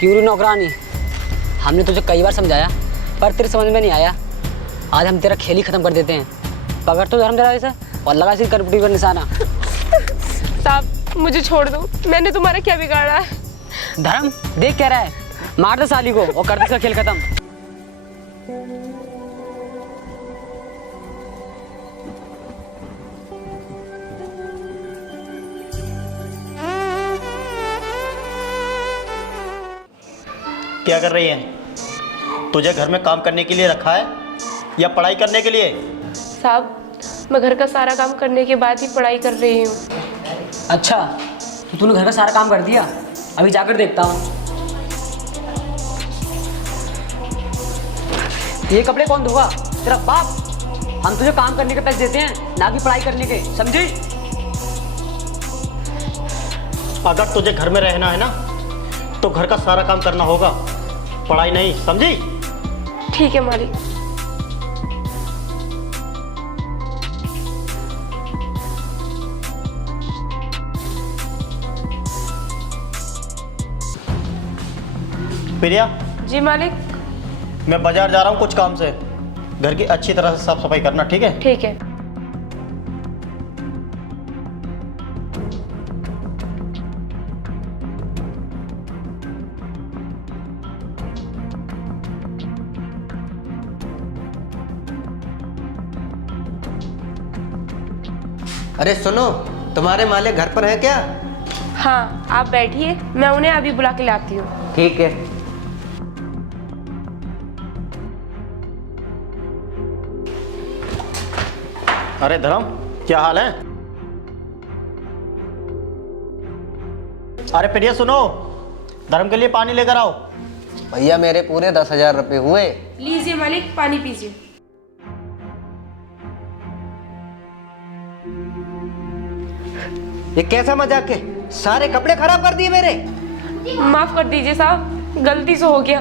क्यों रे नौकरानी, हमने तुझे कई बार समझाया पर तेरे समझ में नहीं आया। आज हम तेरा खेल ही खत्म कर देते हैं। पकड़ तो धर्म जरा इसे और लगा इसी करपुटी पर निशाना। साहब मुझे छोड़ दो, मैंने तुम्हारा क्या बिगाड़ा है? धर्म देख क्या रहा है, मार दे साली को और कर दे इसका खेल खत्म। क्या कर रही है? तुझे घर में काम करने के लिए रखा है या पढ़ाई करने के लिए? साहब मैं घर का सारा काम करने के बाद ही पढ़ाई कर रही हूँ। अच्छा तो तूने घर का सारा काम कर दिया, अभी जाकर देखता हूँ। ये कपड़े कौन धोगा? तेरा बाप। हम तुझे काम करने के पैसे देते हैं ना कि पढ़ाई करने के, समझी? अगर तुझे घर में रहना है ना तो घर का सारा काम करना होगा, पढ़ाई नहीं, समझी? ठीक है मालिक। प्रिया जी मालिक। मैं बाजार जा रहा हूँ कुछ काम से, घर की अच्छी तरह से साफ सफाई करना, ठीक है? ठीक है। अरे सुनो, तुम्हारे मालिक घर पर है क्या? हाँ आप बैठिए, मैं उन्हें अभी बुला के लाती हूँ। ठीक है। अरे धर्म क्या हाल है? अरे प्रिया सुनो, धर्म के लिए पानी लेकर आओ। भैया मेरे पूरे 10,000 रुपये हुए। लीजिए मालिक, पानी पीजिए। ये कैसा मजाक है? सारे कपड़े खराब कर दिए मेरे। माफ कर दीजिए साहब, गलती से हो गया।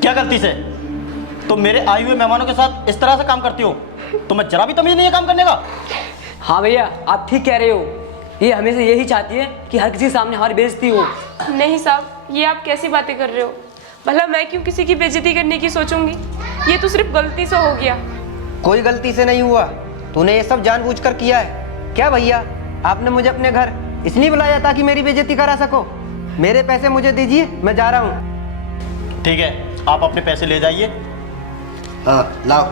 क्या गलती से? तुम मेरे आए हुए मेहमानों के साथ इस तरह से काम करती हो? तुम्हें जरा भी तमीज नहीं है काम करने का? हाँ भैया आप ठीक कह रहे हो, ये हमेशा यही चाहती है कि हर किसी के सामने हमारी बेइज्जती हो। नहीं साहब, ये आप कैसी बातें कर रहे हो? भला मैं क्यों किसी की बेइज्जती करने की सोचूंगी? ये तो सिर्फ गलती से हो गया। कोई गलती से नहीं हुआ, तूने ये सब जानबूझकर किया है। क्या भैया, आपने मुझे अपने घर इसलिए बुलाया ताकि मेरी बेइज्जती करा सको? मेरे पैसे मुझे दीजिए, मैं जा रहा हूँ। ठीक है, आप अपने पैसे ले जाइए। हाँ लाओ।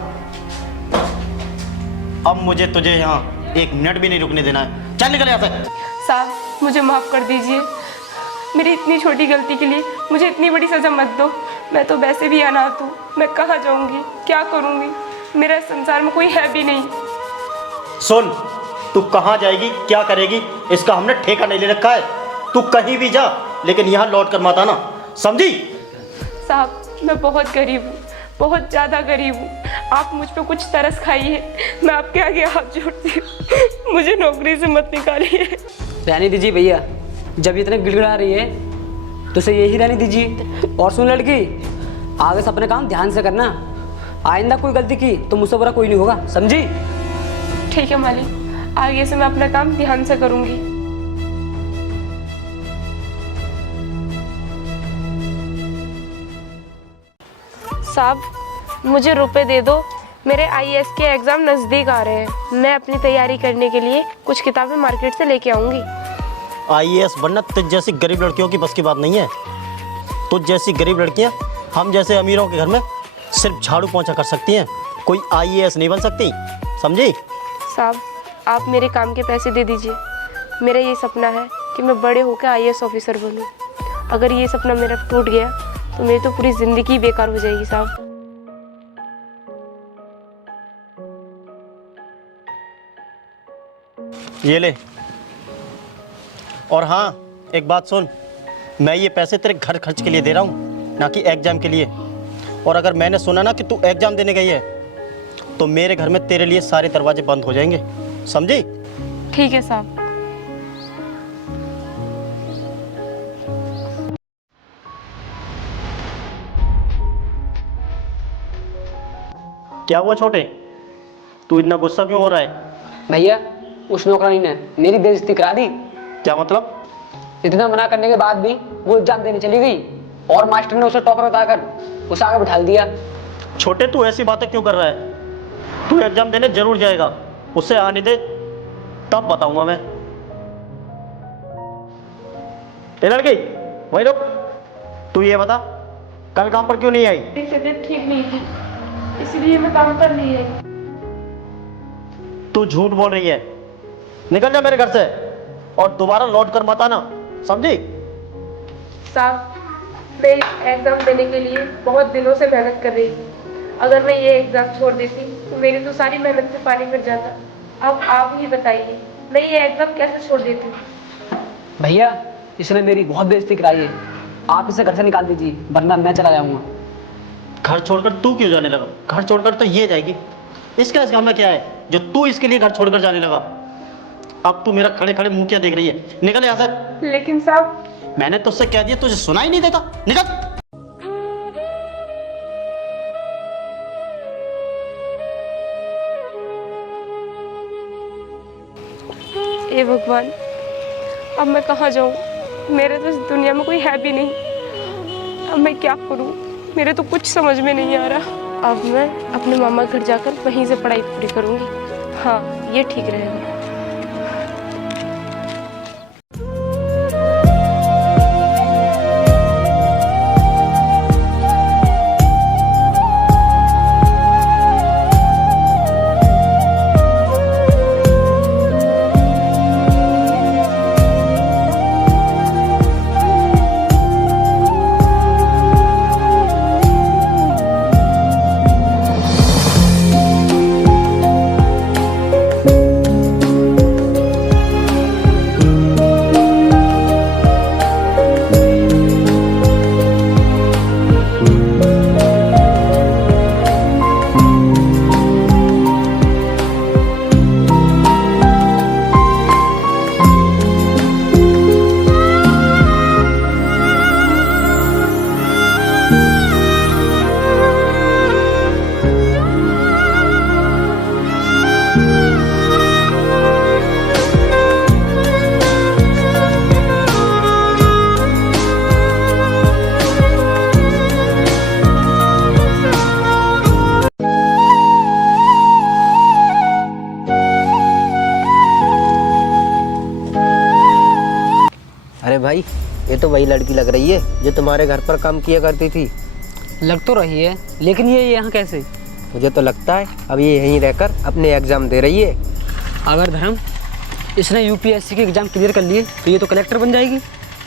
अब मुझे तुझे यहाँ 1 मिनट भी नहीं रुकने देना है, चल निकल यहाँ से। साहब मुझे माफ कर दीजिए, मेरी इतनी छोटी गलती के लिए मुझे इतनी बड़ी सजा मत दो। मैं तो वैसे भी अनाथ हूँ, मैं कहाँ जाऊँगी, क्या करूँगी? मेरा इस संसार में कोई है भी नहीं। सुन, तू कहाँ जाएगी, क्या करेगी, इसका हमने ठेका नहीं ले रखा है। तू कहीं भी जा, लेकिन यहाँ लौट कर मत आना, समझी? साहब मैं बहुत गरीब हूँ, बहुत ज़्यादा गरीब हूँ। आप मुझ पे कुछ तरस खाइए, मैं आपके आगे हाथ जोड़ती हूँ, मुझे नौकरी से मत निकालिए। रहने दीजिए भैया, जब इतने गिड़गिड़ा रही है तो उसे यही रहने दीजिए। और सुन लड़की, आगे से अपने काम ध्यान से करना, आइंदा कोई गलती की तो मुझसे बुरा कोई नहीं होगा, समझी? ठीक है मालिक, आगे से मैं अपना काम ध्यान से करूँगी। साहब मुझे रुपए दे दो, मेरे आईएएस के एग्ज़ाम नज़दीक आ रहे हैं। मैं अपनी तैयारी करने के लिए कुछ किताबें मार्केट से लेके आऊँगी। आईएएस बनना तुझ जैसी गरीब लड़कियों की बस की बात नहीं है। तुझ जैसी गरीब लड़कियां हम जैसे अमीरों के घर में सिर्फ झाड़ू पोंछा कर सकती हैं, कोई आईएएस नहीं बन सकती, समझी? साहब आप मेरे काम के पैसे दे दीजिए। मेरा ये सपना है कि मैं बड़े होकर आईएएस ऑफिसर बनूं। अगर ये सपना मेरा टूट गया तो मेरी तो पूरी ज़िंदगी बेकार हो जाएगी साहब। ये ले। और हाँ एक बात सुन, मैं ये पैसे तेरे घर खर्च के लिए दे रहा हूँ, ना कि एग्जाम के लिए। और अगर मैंने सुना ना कि तू एग्जाम देने गई है तो मेरे घर में तेरे लिए सारे दरवाजे बंद हो जाएंगे, समझी? ठीक है साहब। क्या हुआ छोटे, तू इतना गुस्सा क्यों हो रहा है? भैया उस नौकरानी ने मेरी बेइज्जती करा दी। क्या मतलब? इतना मना करने के बाद भी वो एग्जाम देने चली गई और मास्टर ने उसे टॉपर बताकर उसे आगे बिठा दिया। छोटे तू ऐसी बातें क्यों कर रहा है? तू एग्जाम देने जरूर जाएगा, उसे आने दे तब बताऊंगा मैं। ए लड़की वही रुक, तू ये बता कल काम पर क्यों नहीं आई? तबीयत ठीक नहीं थी, इसलिए मैं काम पर नहीं आई। तू झूठ बोल रही है, निकल जा मेरे घर से और दोबारा लौट कर मत आना, समझी? साहब, मैं एग्जाम देने के लिए बहुत दिनों से मेहनत कर रही थी। अगर मैं ये एग्जाम छोड़ देती तो मेरी तो सारी मेहनत में पानी फिर जाता। अब आप ही बताइए, मैं ये एग्जाम कैसे छोड़ देती हूँ? भैया इसने मेरी बहुत बेइज्जती कराई है, आप इसे घर से निकाल दीजिए वरना मैं चला जाऊंगा। घर छोड़कर तू क्यों जाने लगा? घर छोड़कर तो ये जाएगी, इसका इस काम में क्या है जो तू इसके लिए घर छोड़कर जाने लगा? अब तू मेरा खड़े खड़े मुंह क्या देख रही है? निकल यहाँ से। लेकिन साहब, मैंने तुझसे कह दिया, तुझे सुनाई नहीं देता? निकल। हे भगवान, अब मैं कहाँ जाऊँ? मेरे तो इस दुनिया में कोई है भी नहीं। अब मैं क्या करूँ? मेरे तो कुछ समझ में नहीं आ रहा। अब मैं अपने मामा घर जाकर वहीं से पढ़ाई पूरी करूँगी। हाँ, ये ठीक रहेगा। अरे भाई, ये तो वही लड़की लग रही है जो तुम्हारे घर पर काम किया करती थी। लग तो रही है, लेकिन ये यहाँ कैसे? मुझे तो लगता है अब ये यहीं रहकर अपने एग्जाम दे रही है। अगर धर्म इसने यूपीएससी के एग्जाम क्लियर कर लिए तो ये तो कलेक्टर बन जाएगी।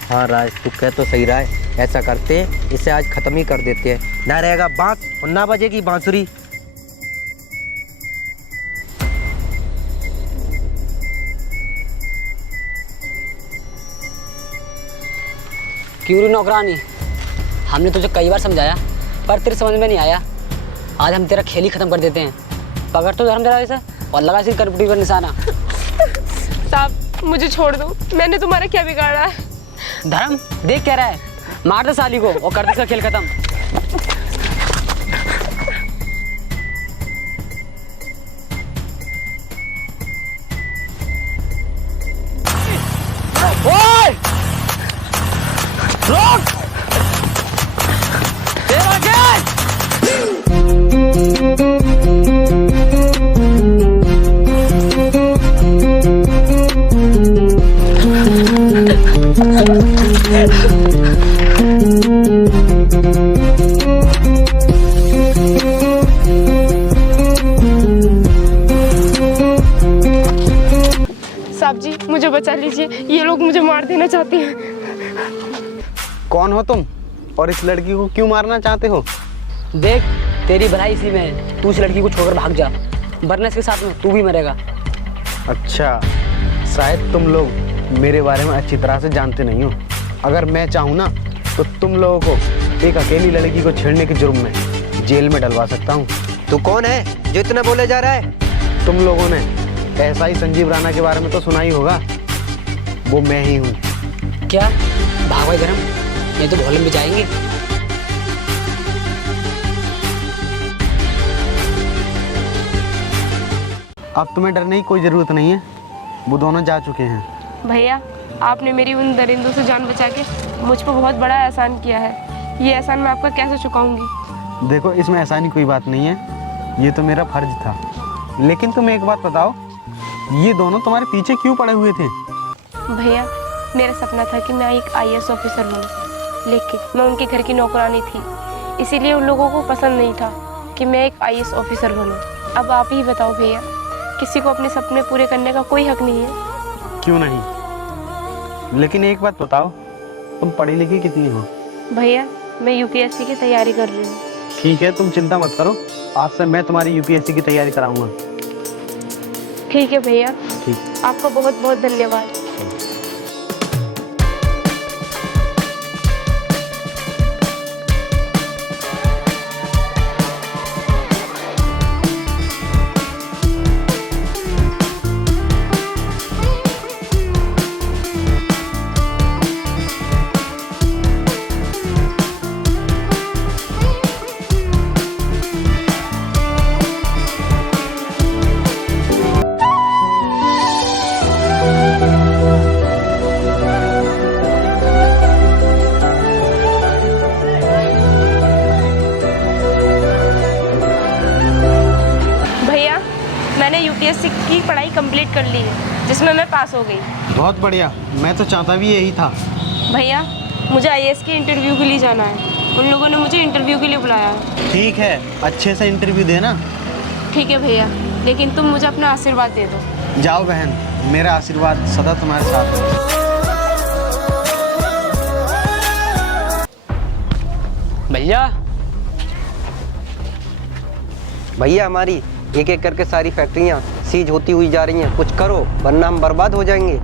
हाँ राज, तू कह तो सही रहा है। ऐसा करते हैं, इसे आज खत्म ही कर देते हैं। ना रहेगा बांस और ना बजेगी बांसुरी। क्यों रे नौकरानी, हमने तुझे कई बार समझाया पर तेरे समझ में नहीं आया। आज हम तेरा खेल ही खत्म कर देते हैं। पकड़ तो धर्म जरा इसे और लगा इसी करपुटी पर निशाना। साहब, मुझे छोड़ दो, मैंने तुम्हारा क्या बिगाड़ा है? धर्म देख क्या रहा है, मार दे साली को और कर दे इसका खेल खत्म। ओए! रोक! तेरा गेट! साहब जी, मुझे बचा लीजिए, ये लोग मुझे मार देना चाहते हैं। कौन हो तुम और इस लड़की को क्यों मारना चाहते हो? देख, तेरी भलाई इसी में है। तू इस लड़की को छोड़कर भाग जा, वरना इसके साथ में तू भी मरेगा। अच्छा, शायद तुम लोग मेरे बारे में अच्छी तरह से जानते नहीं हो। अगर मैं चाहूँ ना तो तुम लोगों को एक अकेली लड़की को छेड़ने के जुर्म में जेल में डलवा सकता हूँ। तू कौन है जो इतना बोले जा रहा है? तुम लोगों ने ऐसा ही संजीव राणा के बारे में तो सुना ही होगा, वो मैं ही हूँ। क्या भाग भाई धर्म, नहीं तो भोले में जाएंगे। अब तुम्हें डरने की कोई ज़रूरत नहीं है, वो दोनों जा चुके हैं। भैया, आपने मेरी उन दरिंदों से जान बचा के मुझ पर बहुत बड़ा एहसान किया है। ये एहसान मैं आपका कैसे चुकाऊंगी? देखो, इसमें ऐसा कोई बात नहीं है, ये तो मेरा फर्ज था। लेकिन तुम एक बात बताओ, ये दोनों तुम्हारे पीछे क्यों पड़े हुए थे? भैया, मेरा सपना था कि मैं एक IAS ऑफिसर बनूं, लेकिन मैं उनके घर की नौकरानी थी, इसीलिए उन लोगों को पसंद नहीं था कि मैं एक IAS ऑफिसर बनूं। अब आप ही बताओ भैया, किसी को अपने सपने पूरे करने का कोई हक नहीं है? क्यों नहीं, लेकिन एक बात बताओ, तुम पढ़ी लिखी कितनी हो? भैया, मैं UPSC की तैयारी कर रही हूँ। ठीक है, तुम चिंता मत करो, आज से मैं तुम्हारी UPSC की तैयारी कराऊंगा। ठीक है भैया, ठीक। आपका बहुत बहुत धन्यवाद। मैंने UPSC की पढ़ाई कंप्लीट कर ली है, जिसमें मैं पास हो गई। बहुत बढ़िया, मैं तो चाहता भी यही था। भैया, मुझे IAS के इंटरव्यू के लिए जाना है, उन लोगों ने मुझे इंटरव्यू के लिए बुलाया है। ठीक है, अच्छे से इंटरव्यू देना। ठीक है भैया, लेकिन तुम मुझे अपना आशीर्वाद दे दो। जाओ बहन, मेरा आशीर्वाद सदा तुम्हारे साथ है। भैया, भैया, हमारी एक एक करके सारी फैक्ट्रियाँ सीज होती हुई जा रही हैं, कुछ करो वरना हम बर्बाद हो जाएंगे।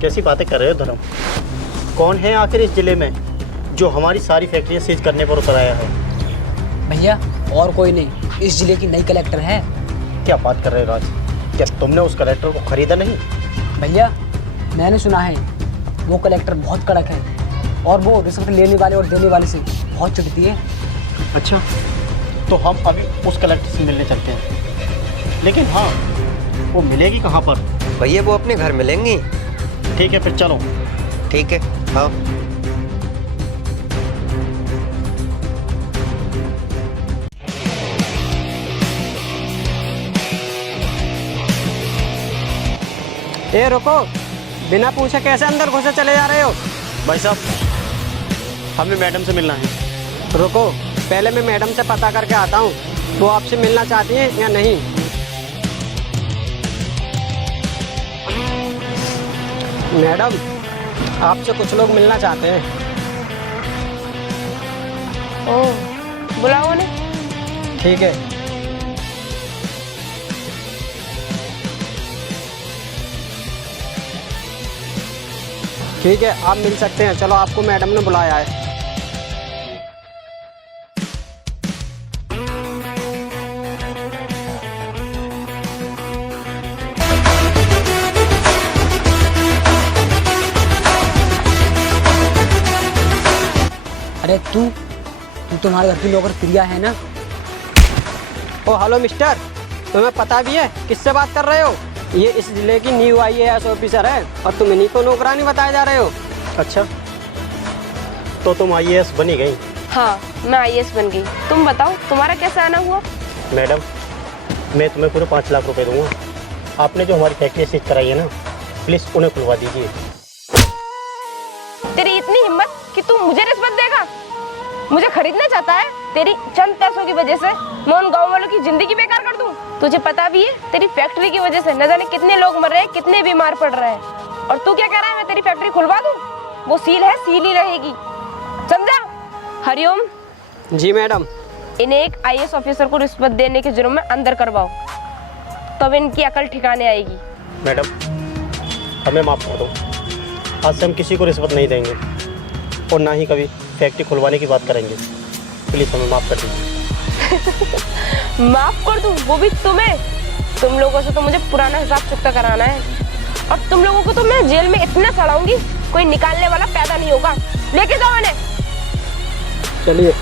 कैसी बातें कर रहे हो धर्म? कौन है आखिर इस जिले में जो हमारी सारी फैक्ट्रियाँ सीज करने पर उतर आया है? भैया, और कोई नहीं, इस जिले की नई कलेक्टर है। क्या बात कर रहे हो राज? क्या तुमने उस कलेक्टर को खरीदा नहीं? भैया, मैंने सुना है वो कलेक्टर बहुत कड़क है और वो रिश्वत लेने वाले और देने वाले से बहुत चिढ़ती है। अच्छा, तो हम अभी उस कलेक्टर से मिलने चलते हैं। लेकिन हाँ, वो मिलेगी कहाँ पर? भैया, वो अपने घर मिलेंगी। ठीक है, फिर चलो। ठीक है, हाँ। ए रुको, बिना पूछे कैसे अंदर घुसे चले जा रहे हो? भाई साहब, हमें मैडम से मिलना है। रुको, पहले मैं मैडम से पता करके आता हूँ, वो आपसे मिलना चाहती हैं या नहीं। मैडम, आपसे कुछ लोग मिलना चाहते हैं। ओह, बुलाओ उन्हें। ठीक है। ठीक है, आप मिल सकते हैं। चलो, आपको मैडम ने बुलाया है। अरे तू तुम्हारे घर की नौकर प्रिया है ना? ओ हेलो मिस्टर, तुम्हें पता भी है किससे बात कर रहे हो? ये इस जिले की न्यू IAS ऑफिसर है और तुम इन्हीं को नौकरानी बताए जा रहे हो। अच्छा, तो तुम IAS बनी गई? हाँ, मैं IAS बन गई। तुम बताओ, तुम्हारा कैसे आना हुआ? मैडम, मैं तुम्हें पूरे 5 लाख रुपए दूंगा। आपने जो हमारी फैक्ट्री सीज कराई है ना, प्लीज़ उन्हें खुलवा दीजिए। तेरी इतनी हिम्मत कि तू मुझे रिश्वत देगा? मुझे खरीदना चाहता है? तेरी चंद पैसों की वजह से मैं उन गाँव वालों की जिंदगी बेकार कर दूं? तुझे पता भी है तेरी फैक्ट्री की वजह से न जाने कितने लोग मर रहे हैं, कितने बीमार पड़ रहे हैं, और तू क्या कह रहा है मैं तेरी फैक्ट्री खुलवा दूं? वो सील है, सील ही रहेगी, समझा? हरिओम। जी मैडम। इन्हें एक IAS ऑफिसर को रिश्वत देने के जुर्म में अंदर करवाओ, तब इनकी अकल ठिकाने आएगी। मैडम, हमें माफ़ कर दो। आज से हम किसी को रिश्वत नहीं देंगे और ना ही कभी फैक्ट्री खुलवाने की बात करेंगे। प्लीज़ हमें माफ़ कर दीजिए। माफ कर दूं? वो भी तुम्हें? तुम लोगों से तो मुझे पुराना हिसाब चुकता कराना है, और तुम लोगों को तो मैं जेल में इतना सड़ाऊंगी कोई निकालने वाला पैदा नहीं होगा। लेके जाओ इन्हें। चलिए।